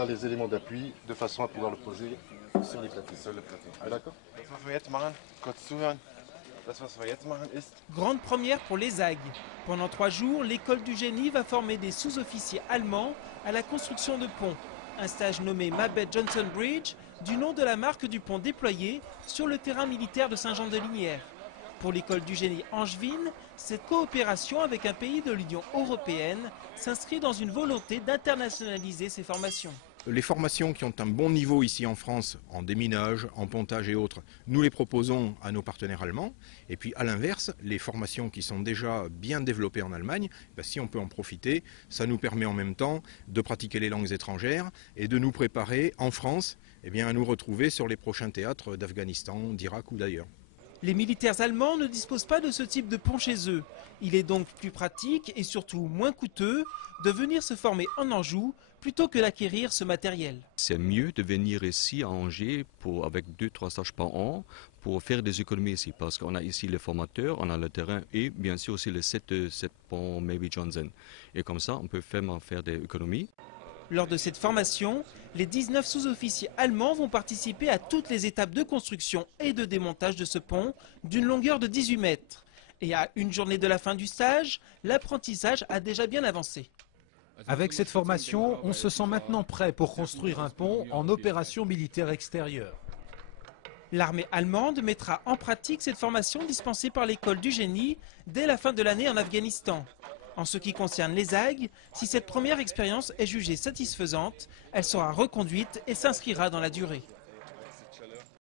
mettra les éléments d'appui de façon à pouvoir le poser sur les plateaux, sur le plateau. D'accord? Grande première pour les ZAG. Pendant 3 jours, l'école du génie va former des sous-officiers allemands à la construction de ponts. Un stage nommé Mabet Johnson Bridge, du nom de la marque du pont déployé sur le terrain militaire de Saint-Jean-de-Linières. Pour l'école du génie angevine, cette coopération avec un pays de l'Union européenne s'inscrit dans une volonté d'internationaliser ces formations. Les formations qui ont un bon niveau ici en France, en déminage, en pontage et autres, nous les proposons à nos partenaires allemands. Et puis à l'inverse, les formations qui sont déjà bien développées en Allemagne, si on peut en profiter, ça nous permet en même temps de pratiquer les langues étrangères et de nous préparer en France à nous retrouver sur les prochains théâtres d'Afghanistan, d'Irak ou d'ailleurs. Les militaires allemands ne disposent pas de ce type de pont chez eux. Il est donc plus pratique et surtout moins coûteux de venir se former en Anjou plutôt que d'acquérir ce matériel. C'est mieux de venir ici à Angers avec 2-3 stages par an pour faire des économies ici. Parce qu'on a ici les formateurs, on a le terrain et bien sûr aussi le 7 pont Mabet Johnson. Et comme ça, on peut faire des économies. Lors de cette formation, les 19 sous-officiers allemands vont participer à toutes les étapes de construction et de démontage de ce pont d'une longueur de 18 mètres. Et à une journée de la fin du stage, l'apprentissage a déjà bien avancé. Avec cette formation, on se sent maintenant prêt pour construire un pont en opération militaire extérieure. L'armée allemande mettra en pratique cette formation dispensée par l'école du génie dès la fin de l'année en Afghanistan. En ce qui concerne les ZAG, si cette première expérience est jugée satisfaisante, elle sera reconduite et s'inscrira dans la durée.